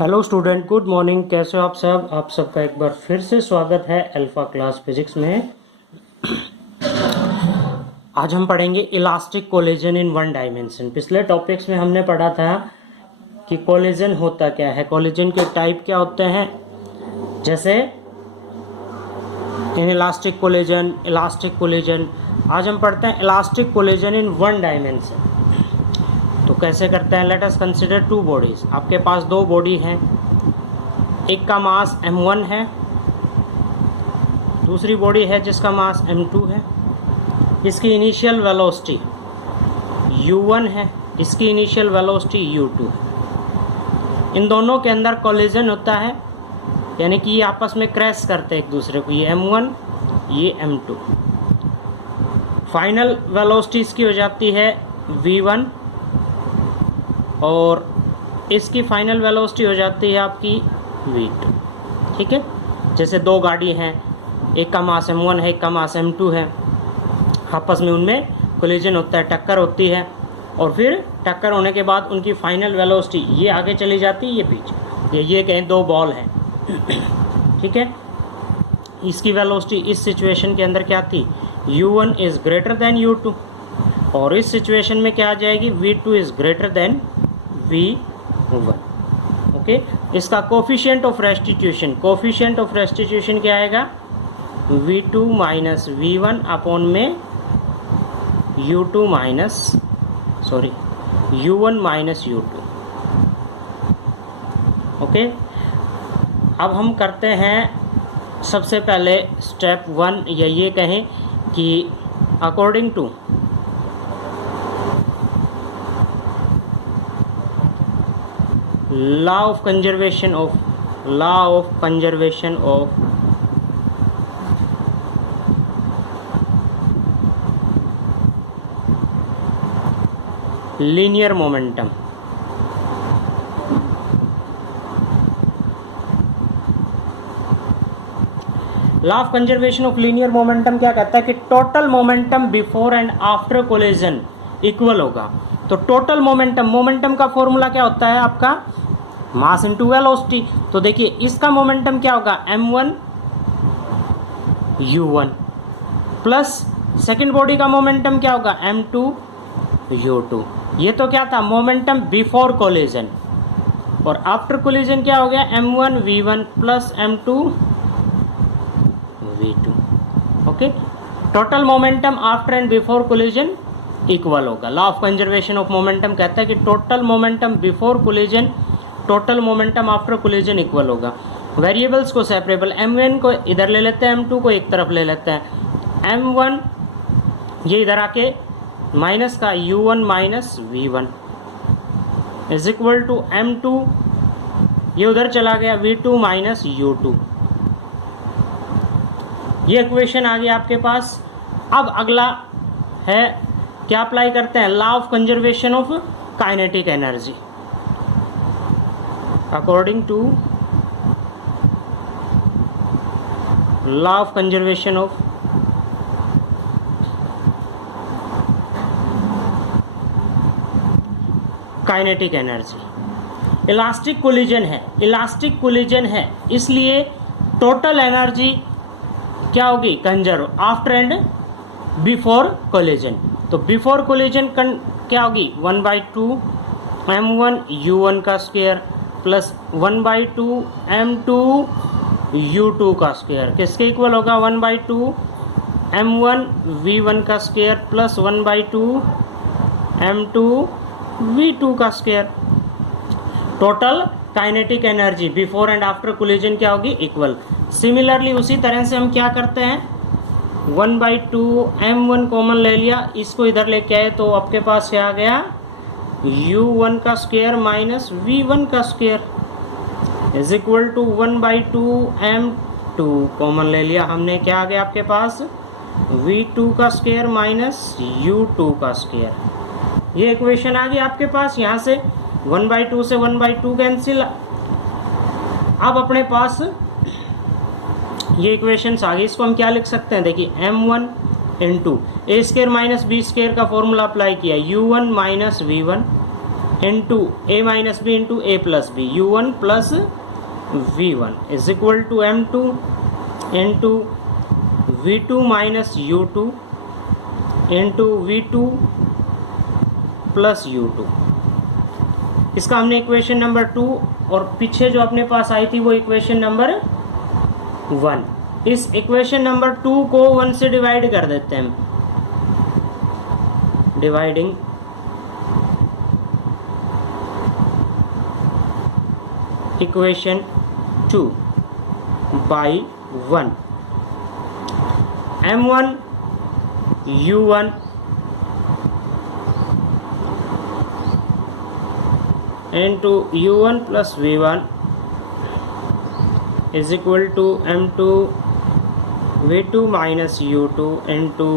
Hello student, good morning. कैसे हो आप सब? आप सबका एक बार फिर से स्वागत है अल्फा क्लास फिजिक्स में। आज हम पढ़ेंगे elastic collision in one dimension. पिछले टॉपिक्स में हमने पढ़ा था कि कोलिजन होता क्या है, कोलिजन के टाइप क्या होते हैं, जैसे इन इलास्टिक कोलिजन। आज हम पढ़ते हैं elastic collision in one dimension. तो कैसे करते हैं? Let us consider two bodies. आपके पास दो बॉडी हैं, एक का मास m1 है, दूसरी बॉडी है जिसका मास m2 है। इसकी इनिशियल वेलोसिटी u1 है, इसकी इनिशियल वेलोसिटी u2 है। इन दोनों के अंदर कोलिजन होता है, यानी कि ये आपस में क्रैश करते हैं एक दूसरे को, ये m1 ये m2। फाइनल वेलोसिटी इसकी हो जाती है v1 और इसकी फाइनल वेलोसिटी हो जाती है आपकी v2। ठीक है, जैसे दो गाड़ी हैं, एक का मास m1 है, एक का मास m2 है, आपस में उनमें कोलिजन होता है, टक्कर होती है, और फिर टक्कर होने के बाद उनकी फाइनल वेलोसिटी ये आगे चली जाती है, ये पीछे। ये कहें दो बॉल हैं। ठीक है, इसकी वेलोसिटी इस सिचुएशन के अंदर क्या थी? u1 is greater than u2, और इस सिचुएशन में क्या आ जाएगी? v2 is greater than v1। Okay, इसका कोफिशिएंट ऑफ रेस्टिट्यूशन क्या आएगा? v2 माइनस v1 अपॉन में u1 माइनस u2। ओके, अब हम करते हैं सबसे पहले स्टेप 1, या ये कहें कि according to law of conservation of linear momentum। Law of conservation of linear momentum क्या कहता है कि total momentum before and after collision equal होगा। तो टोटल मोमेंटम का फॉर्मूला क्या होता है आपका? Mass into velocity. तो देखिए इसका मोमेंटम क्या होगा? m1 u1 plus second body का मोमेंटम क्या होगा? m2 u2। ये तो क्या था? Momentum before collision. और आफ्टर कोलिजन क्या हो गया? m1 v1 plus m2 v2। Okay, total momentum after and before collision equal होगा। Law of conservation of momentum कहता है कि total momentum before collision total momentum after collision equal होगा। Variables को सेपरेबल, m1 को इधर ले लेते हैं, m2 को एक तरफ ले लेते हैं। m1 ये इधर आके माइनस का u1 minus v1 is equal to m2, ये उधर चला गया v2 माइनस u2। ये इक्वेशन आ गया आपके पास। अब अगला है क्या अप्लाई करते हैं? Law of conservation of kinetic energy. According to law of conservation of kinetic energy. Elastic collision है, इसलिए टोटल एनर्जी क्या होगी? Conserve after and before collision. तो बिफोर कोलिजन क्या होगी? 1/2 m1 u1 का स्क्वायर प्लस 1/2 m2 u2 का square किसके इक्वल होगा? 1/2 m1 v1 का स्क्वायर प्लस 1/2 m2 v2 का square. Total kinetic energy before and after collision क्या होगी? इक्वल। सिमिलरली उसी तरह से हम क्या करते हैं? 1/2 m1 कॉमन ले लिया, इसको इधर लेके आए तो आपके पास क्या आ गया? u1 का स्क्वायर माइनस v1 का square is equal to 1/2 m2 common ले लिया हमने, क्या आ गया आपके पास? v2 का स्क्वायर माइनस u2 का स्क्वायर। ये इक्वेशन आ गई आपके पास। यहाँ से 1/2 से 1/2 कैंसिल। अब अपने पास ये इक्वेशंस आ गई, इसको हम क्या लिख सकते हैं? देखिए m1 into A square minus B square का फॉर्मूला अप्लाई किया, u1 minus v1 into A minus B into A plus B, u1 plus v1 is equal to m2 into v2 minus u2 into v2 plus u2। इसका हमने equation number 2 और पीछे जो अपने पास आई थी वो इक्वेशन नंबर 1। इस इक्वेशन नंबर 2 को 1 से डिवाइड कर देते हैं हम, dividing equation 2 by 1, m1 u1 into u1 plus v1 is equal to m2 v2 minus u2 into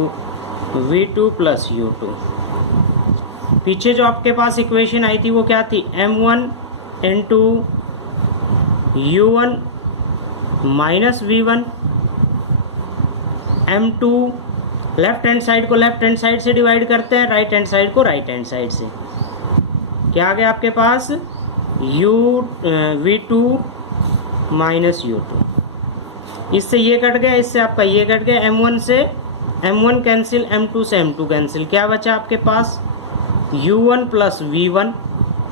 v2 plus u2। पीछे जो आपके पास इक्वेशन आई थी वो क्या थी, m1 into u1 minus v1, m2 left hand side को लेफ्ट हैंड साइड से डिवाइड करते हैं, राइट हैंड साइड को राइट हैंड साइड से। क्या आ गया आपके पास, v2 माइनस u2। इससे ये कट गया, इससे आपका ये कट गया, m1 से m1 कैंसिल, m2 से m2 कैंसिल। क्या बचा आपके पास, u1 plus v1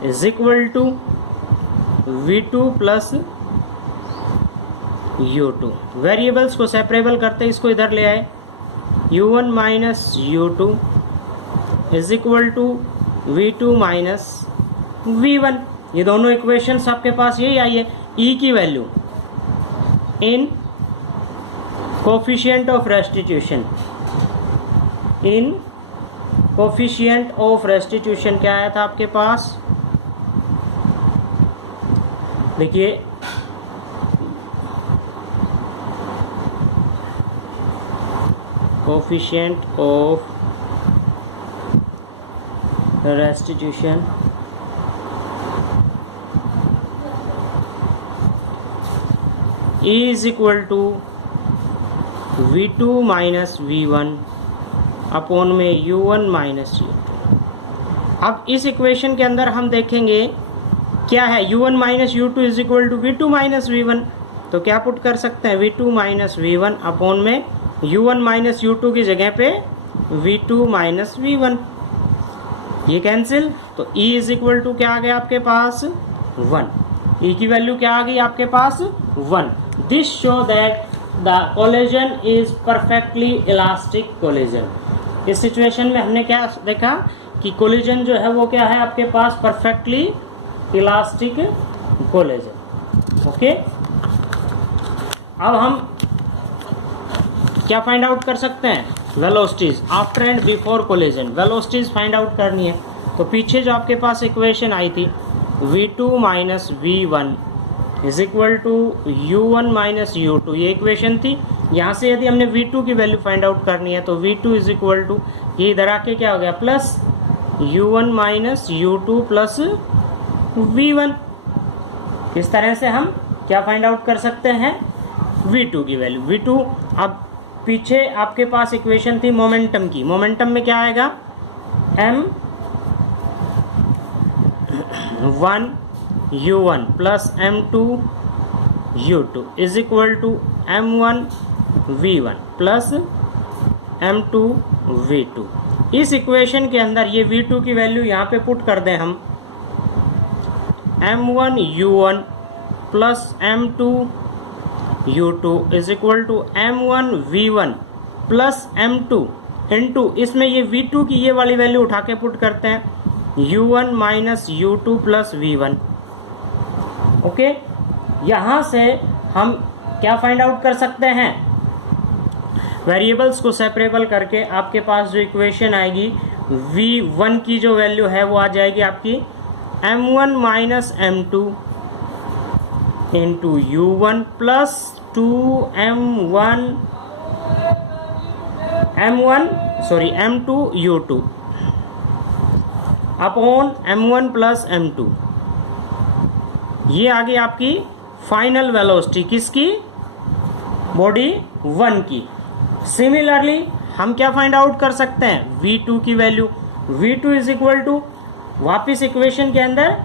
is equal to v2 plus u2। Variables को सेपरेबल करते इसको इधर ले आए, u1 minus u2 is equal to v2 minus v1। ये दोनों इक्वेशंस आपके पास यही आई है। e की value in coefficient of restitution, in coefficient of restitution क्या आया था आपके पास, देखिए coefficient of restitution E is equal to v2 minus v1 upon में u1 माइनस u2। अब इस इक्वेशन के अंदर हम देखेंगे क्या है, u1 minus u2 is equal to v2 minus v1। तो क्या पुट कर सकते हैं, v2 माइनस v1 अपॉन में u1 माइनस u2 की जगह पे v2 माइनस v1, ये कैंसिल। तो E इज इक्वल टू क्या आ गया आपके पास, 1। E की वैल्यू क्या आ गई आपके पास, 1। This show that the collision is perfectly elastic collision. इस सिचुएशन में हमने क्या देखा कि कोलिजन जो है वो क्या है आपके पास, परफेक्टली इलास्टिक कोलिजन। ओके, अब हम क्या फाइंड आउट कर सकते हैं, velocities after and before collision. Velocities find out करनी है, तो पीछे जो आपके पास इक्वेशन आई थी v2 minus v1 is equal to u1 minus u2, ये इक्वेशन थी। यहाँ से यदि हमने v2 की वैल्यू फाइंड आउट करनी है तो v2 इज इक्वल टू, ये इधर आके क्या हो गया, plus u1 minus u2 plus v1। इस तरह से हम क्या फाइंड आउट कर सकते हैं, v2 की वैल्यू। v2, अब पीछे आपके पास इक्वेशन थी मोमेंटम की, मोमेंटम में क्या आएगा, m1 u1 plus m2 u2 is equal to m1 v1 plus m2 v2। इस इक्वेशन के अंदर ये v2 की वैल्यू यहाँ पे पुट कर दें हम, m1 u1 plus m2 u2 is equal to m1 v1 plus m2 into, इसमें ये v2 की ये वाली वैल्यू उठा के पुट करते हैं, u1 minus u2 plus v1। Okay, यहाँ से हम क्या फाइंड आउट कर सकते हैं, वेरिएबल्स को सेपरेबल करके आपके पास जो इक्वेशन आएगी v1 की जो वैल्यू है वो आ जाएगी आपकी m1 minus m2 into u1 plus m2 u2 upon m1 plus m2। ये आ गई आपकी फाइनल वेलोसिटी किसकी, बॉडी 1 की। सिमिलरली हम क्या फाइंड आउट कर सकते हैं, v2 की value, v2 is equal to वापस इक्वेशन के अंदर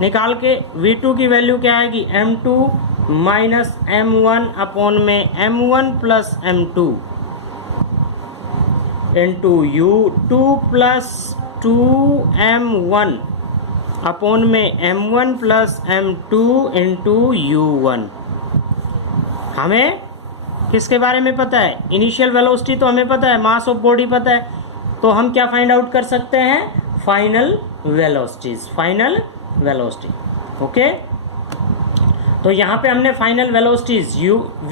निकाल के v2 की वैल्यू क्या आएगी, m2 माइनस m1 अपॉन में m1 plus m2 into u2 plus 2m1 upon में m1 plus m2 into u1। हमें किसके बारे में पता है, इनिशियल वेलोसिटी तो हमें पता है, मास ऑफ बॉडी पता है, तो हम क्या फाइंड आउट कर सकते हैं, final velocities, final velocity. Okay, तो यहाँ पे हमने फाइनल वेलोसिटीज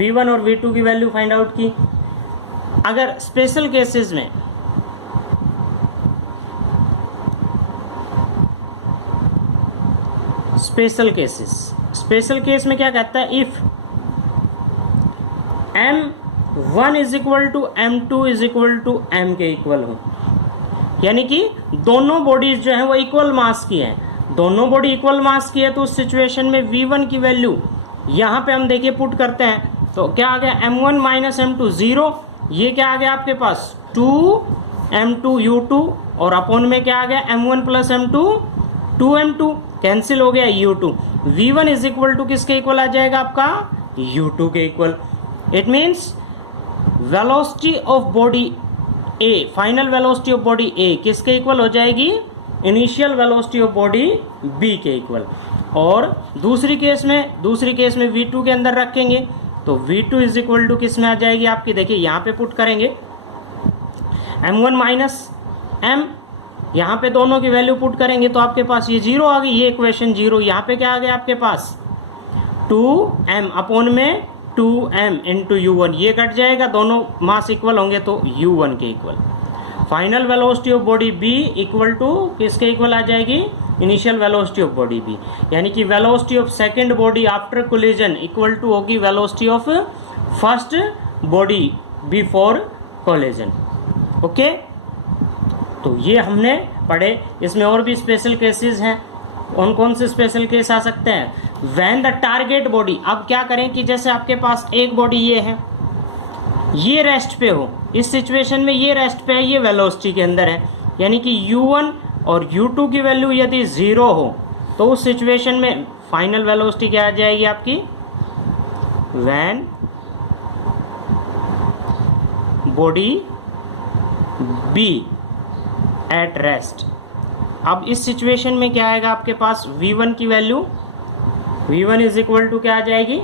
v1 और v2 की वैल्यू फाइंड आउट की। अगर स्पेशल केसेस में स्पेशल केस में क्या कहता है, if m1 is equal to m2 is equal to m के इक्वल हो, यानी कि दोनों बॉडीज जो है वो इक्वल मास की है, दोनों बॉडी इक्वल मास की है, तो उस सिचुएशन में v1 की वैल्यू यहाँ पे हम देखिए पुट करते हैं, तो क्या आ गया, m1 माइनस m2 0, ये क्या आ गया आपके पास 2m2 u2, और अपॉन में क्या आ गया m1 plus m2 2m2, cancel हो गया u2। v1 is equal to किसके इक्वल आ जाएगा आपका, u2 के equal. It means velocity of body A, final velocity of body A किसके इक्वल हो जाएगी, initial velocity of body B के इक्वल। और दूसरी केस में v2 के अंदर रखेंगे तो v2 इज इक्वल टू किस में आ जाएगी आपकी, देखिए यहाँ पे पुट करेंगे m1 माइनस m, यहाँ पे दोनों की वैल्यू पुट करेंगे तो आपके पास ये 0 आ गई, ये इक्वेशन 0। यहाँ पे क्या आ गया आपके पास 2m अपॉन में 2m इंटू u1, ये कट जाएगा, दोनों मास इक्वल होंगे तो u1 के equal. Final velocity of body b equal to किसके इक्वल आ जाएगी, initial velocity of body b, यानी कि velocity of second body after collision equal to होगी velocity of first body before collision. Okay, तो ये हमने पढ़े। इसमें और भी स्पेशल केसेस हैं। कौन से स्पेशल केस आ सकते हैं, व्हेन द टारगेट बॉडी, अब क्या करें कि जैसे आपके पास एक बॉडी ये है, ये रेस्ट पे हो, इस सिचुएशन में ये रेस्ट पे है, ये वेलोसिटी के अंदर है, यानी कि u1 और u2 की वैल्यू यदि 0 हो तो उस सिचुएशन में फाइनल वेलोसिटी क्या आ जाएगी आपकी, when body b at rest. अब इस सिचुएशन में क्या आएगा आपके पास, v1 की value, v1 is equal to क्या आ जाएगी,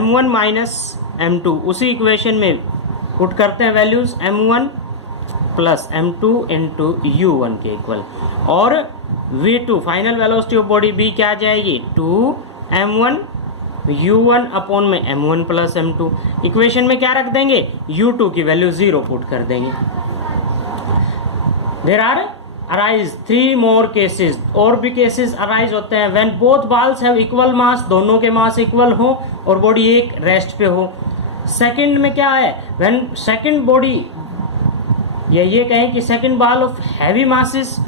m1 माइनस m2, उसी इक्वेशन में पुट करते हैं values m1 plus m2 into u1 के इक्वल, और v2 final velocity of body b क्या आ जाएगी, 2m1 u1 अपॉन में m1 प्लस m2। इक्वेशन में क्या रख देंगे, u2 की वैल्यू 0 पुट कर देंगे। There are arise 3 more cases, और भी केसेस अराइज होते हैं when both balls have equal mass, दोनों के मास इक्वल हो और बॉडी एक रेस्ट पे हो। सेकंड में क्या है, व्हेन सेकंड बॉडी, या ये कहें कि second ball of heavy masses,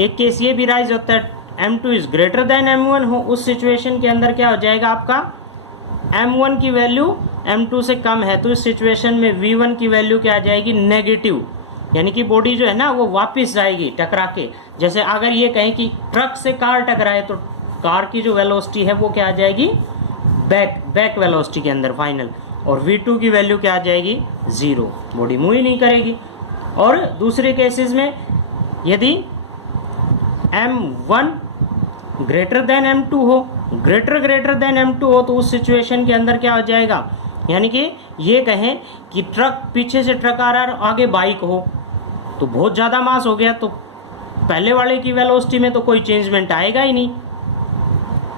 एक केस ये भी राइज होता है m2 is greater than m1 हो, उस सिचुएशन के अंदर क्या हो जाएगा आपका, m1 की वैल्यू m2 से कम है, तो इस सिचुएशन में v1 की वैल्यू क्या आ जाएगी, नेगेटिव, यानी कि बॉडी जो है ना वो वापस आएगी टकरा के। जैसे अगर ये कहें कि ट्रक से कार टकराए तो कार की जो वेलोसिटी है वो क्या आ जाएगी, बैक वेलोसिटी के अंदर फाइनल, और v2 की वैल्यू क्या आ जाएगी, 0, बॉडी मूव ही नहीं करेगी। और दूसरे केसेस में यदि m1 ग्रेटर देन m2 हो, ग्रेटर देन m2 हो, तो उस सिचुएशन के अंदर क्या हो जाएगा, यानी कि ये कहें कि ट्रक, पीछे से ट्रक आ रहा है, आगे बाइक हो, तो बहुत ज़्यादा मास हो गया, तो पहले वाले की वेलोसिटी में तो कोई चेंजमेंट आएगा ही नहीं,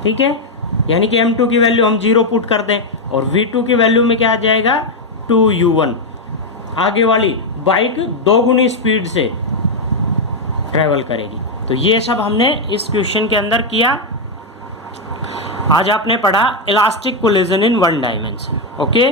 ठीक है, यानी कि m2 की वैल्यू हम 0 पुट कर दें, और v2 की वैल्यू में क्या आ जाएगा, 2u1, आगे वाली बाइक 2 गुनी स्पीड से ट्रेवल करेगी। तो ये सब हमने इस क्वेश्चन के अंदर किया। आज आपने पढ़ा इलास्टिक कोलिजन इन 1 डायमेंशन। ओके।